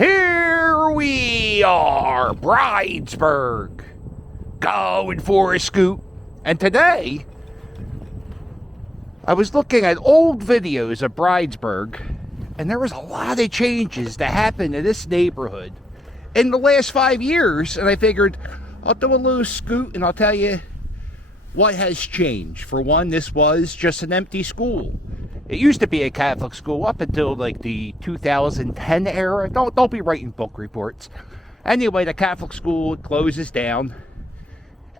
Here we are, Bridesburg, going for a scoop. And today, I was looking at old videos of Bridesburg, and there was a lot of changes that happened in this neighborhood in the last 5 years. And I figured I'll do a little scoot and I'll tell you what has changed. For one, this was just an empty school. It used to be a Catholic school up until like the 2010 era. Don't be writing book reports. Anyway, the Catholic school closes down,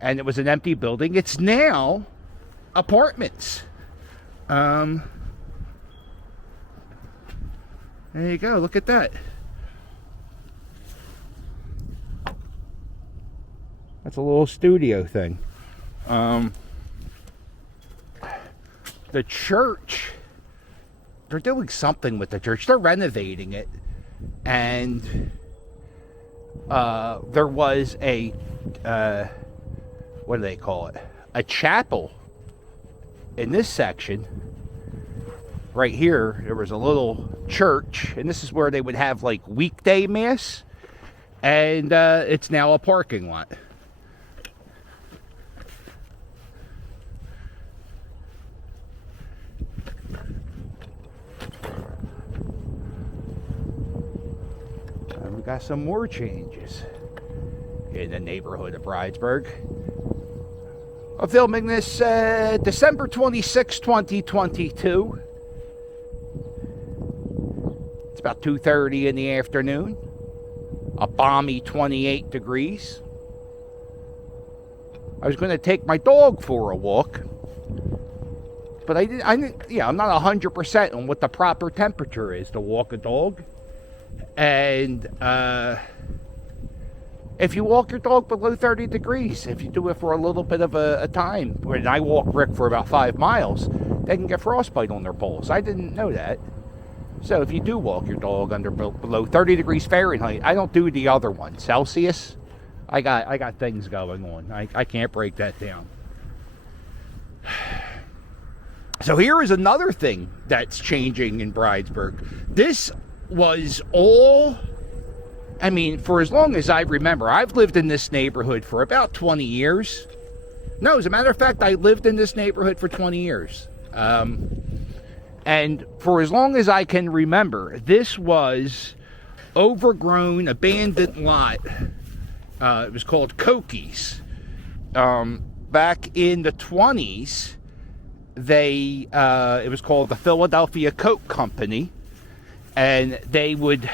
and it was an empty building. It's now apartments. There you go. Look at that. That's a little studio thing. The church, they're doing something with the church. They're renovating it. And there was a, what do they call it? A chapel in this section. Right here, there was a little church. And this is where they would have like weekday mass. And it's now a parking lot. We got some more changes in the neighborhood of Bridesburg. I'm filming this December 26, 2022. It's about 2:30 in the afternoon. A balmy 28 degrees. I was going to take my dog for a walk, but I'm not 100% on what the proper temperature is to walk a dog. And if you walk your dog below 30 degrees, if you do it for a little bit of a time, when I walk Rick for about 5 miles, they can get frostbite on their balls. I didn't know that. So if you do walk your dog below 30 degrees Fahrenheit, I don't do the other one, Celsius. I got things going on. I can't break that down. So here is another thing that's changing in Bridesburg. This was all, I mean, for as long as I remember, I've lived in this neighborhood for about 20 years. No, as a matter of fact, I lived in this neighborhood for 20 years. And for as long as I can remember, this was overgrown, abandoned lot. It was called Cokies. Back in the 20s, it was called the Philadelphia Coke Company. And they would,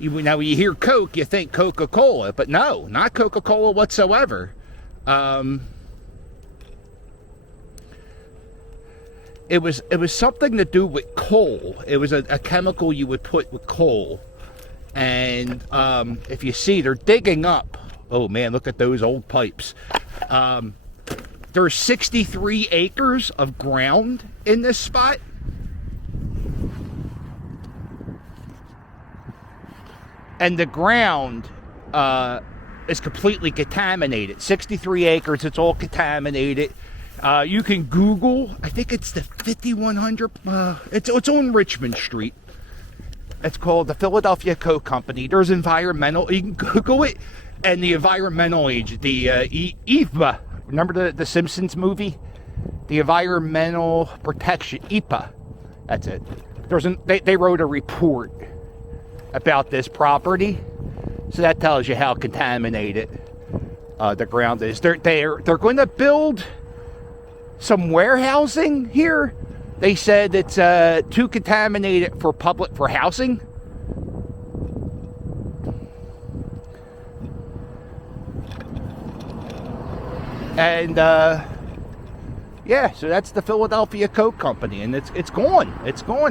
now when you hear Coke, you think Coca-Cola, but no, not Coca-Cola whatsoever. It was something to do with coal. It was a chemical you would put with coal. And if you see, they're digging up. Oh man, look at those old pipes. There's 63 acres of ground in this spot. And the ground is completely contaminated. 63 acres, it's all contaminated. You can Google, I think it's the 5100, it's on Richmond Street. It's called the Philadelphia Coke Company. There's environmental, you can Google it, and the environmental agent, the EPA, remember the Simpsons movie? The Environmental Protection, EPA, that's it. They wrote a report about this property, so that tells you how contaminated the ground is. They're going to build some warehousing here. They said it's too contaminated for housing. And yeah, so that's the Philadelphia Coke Company, and it's gone. It's gone.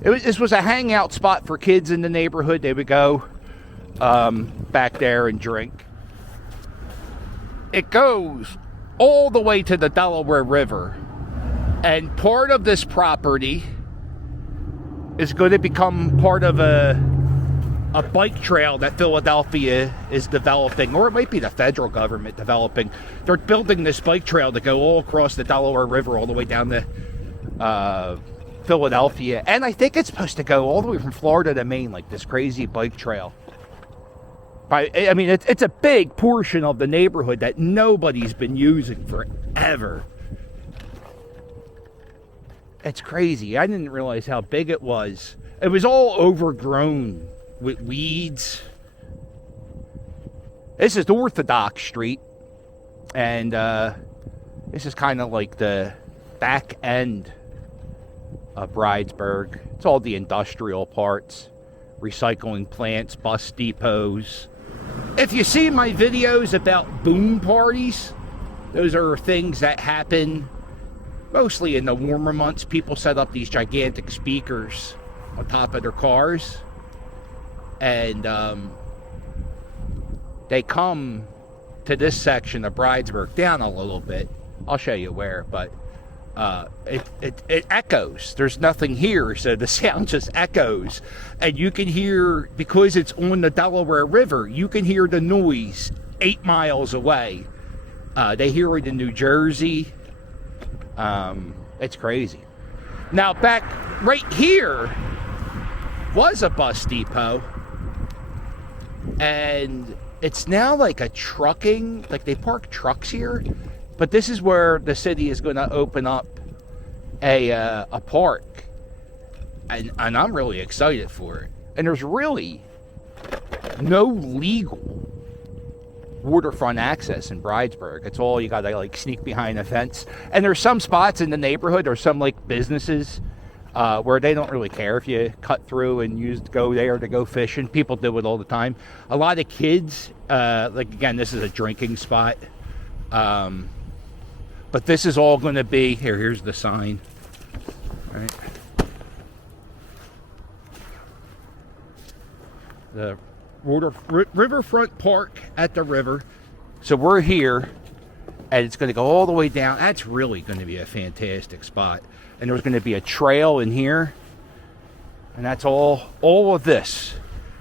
This was a hangout spot for kids in the neighborhood. They would go back there and drink. It goes all the way to the Delaware River. And part of this property is going to become part of a bike trail that Philadelphia is developing, or it might be the federal government developing. They're building this bike trail to go all across the Delaware River all the way down to Philadelphia. And I think it's supposed to go all the way from Florida to Maine, like this crazy bike trail. I mean, it's a big portion of the neighborhood that nobody's been using forever. It's crazy. I didn't realize how big it was. It was all overgrown with weeds. This is Orthodox Street. And this is kind of like the back end of Bridesburg. It's all the industrial parts. Recycling plants, bus depots. If you see my videos about boom parties, those are things that happen mostly in the warmer months. People set up these gigantic speakers on top of their cars, and they come to this section of Bridesburg, down a little bit. I'll show you where, but it echoes. There's nothing here, so the sound just echoes, and you can hear, because it's on the Delaware River, you can hear the noise 8 miles away. They hear it in New Jersey. It's crazy. Now, back right here was a bus depot, and it's now like a trucking, like they park trucks here. But this is where the city is going to open up a park, and I'm really excited for it. And there's really no legal waterfront access in Bridesburg. It's all, you got to like sneak behind a fence. And there's some spots in the neighborhood, or some like businesses where they don't really care if you cut through and go there to go fishing. People do it all the time. A lot of kids, like again, this is a drinking spot. But this is all going to be, here's the sign. All right. The Riverfront Park at the river. So we're here, and it's going to go all the way down. That's really going to be a fantastic spot. And there's going to be a trail in here. And that's all of this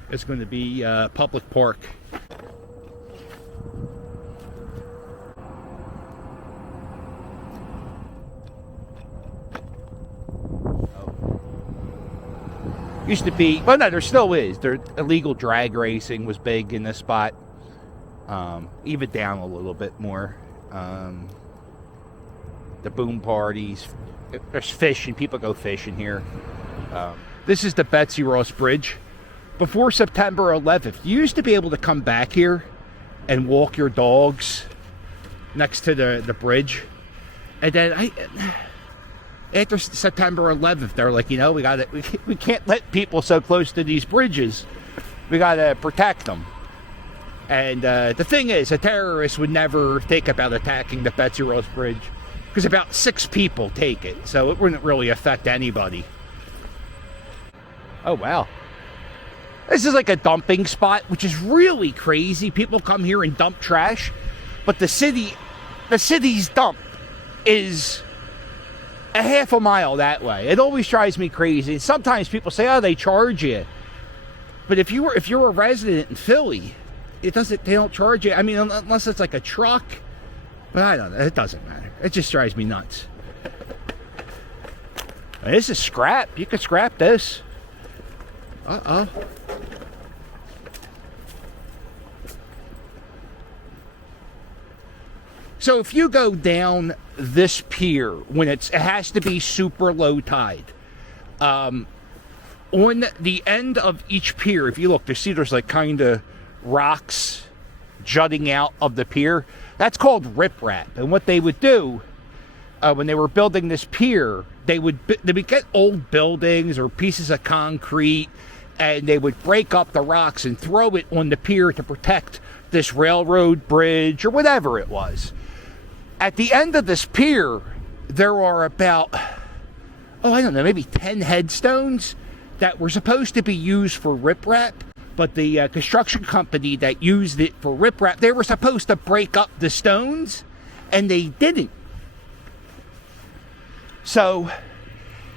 is going to be public park. Used to be, well, no, there still is. There, illegal drag racing was big in this spot. Even down a little bit more. The boom parties. There's fishing. People go fishing here. This is the Betsy Ross Bridge. Before September 11th, you used to be able to come back here and walk your dogs next to the bridge. And then after September 11th, they're like, we can't let people so close to these bridges. We got to protect them. And the thing is, a terrorist would never think about attacking the Betsy Ross Bridge, because about 6 people take it, so it wouldn't really affect anybody. Oh, wow. This is like a dumping spot, which is really crazy. People come here and dump trash, but the city's dump is a half a mile that way. It always drives me crazy. Sometimes people say, "Oh, they charge you," but if you're a resident in Philly, they don't charge you. I mean, unless it's like a truck. But I don't know. It doesn't matter. It just drives me nuts. This is scrap. You could scrap this. So if you go down this pier when it has to be super low tide, on the end of each pier, if you look, there's like kind of rocks jutting out of the pier. That's called riprap. And what they would do when they were building this pier, they would get old buildings or pieces of concrete, and they would break up the rocks and throw it on the pier to protect this railroad bridge or whatever it was. At the end of this pier, there are about, I don't know, maybe 10 headstones that were supposed to be used for riprap, but the construction company that used it for riprap, they were supposed to break up the stones, and they didn't. So,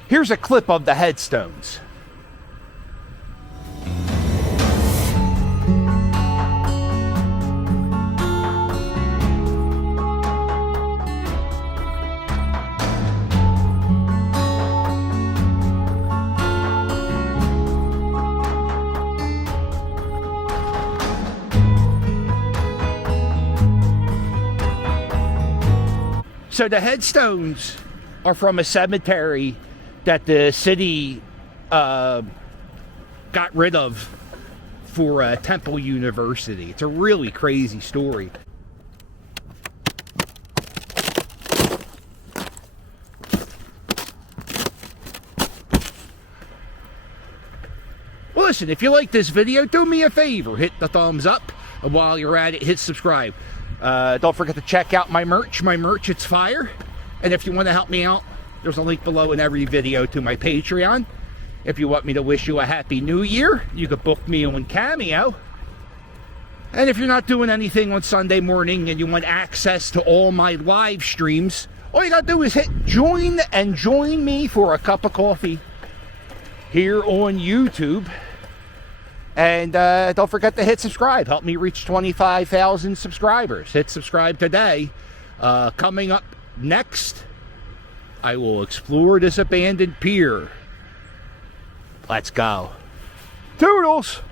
here's a clip of the headstones. So the headstones are from a cemetery that the city got rid of for Temple University. It's a really crazy story. Well, listen, if you like this video, do me a favor. Hit the thumbs up. And while you're at it, hit subscribe. Don't forget to check out my merch. My merch, it's fire. And if you want to help me out, there's a link below in every video to my Patreon. If you want me to wish you a Happy New Year, you can book me on Cameo. And if you're not doing anything on Sunday morning and you want access to all my live streams, all you gotta do is hit join and join me for a cup of coffee here on YouTube. And don't forget to hit subscribe. Help me reach 25,000 subscribers. Hit subscribe today. Coming up next, I will explore this abandoned pier. Let's go. Toodles!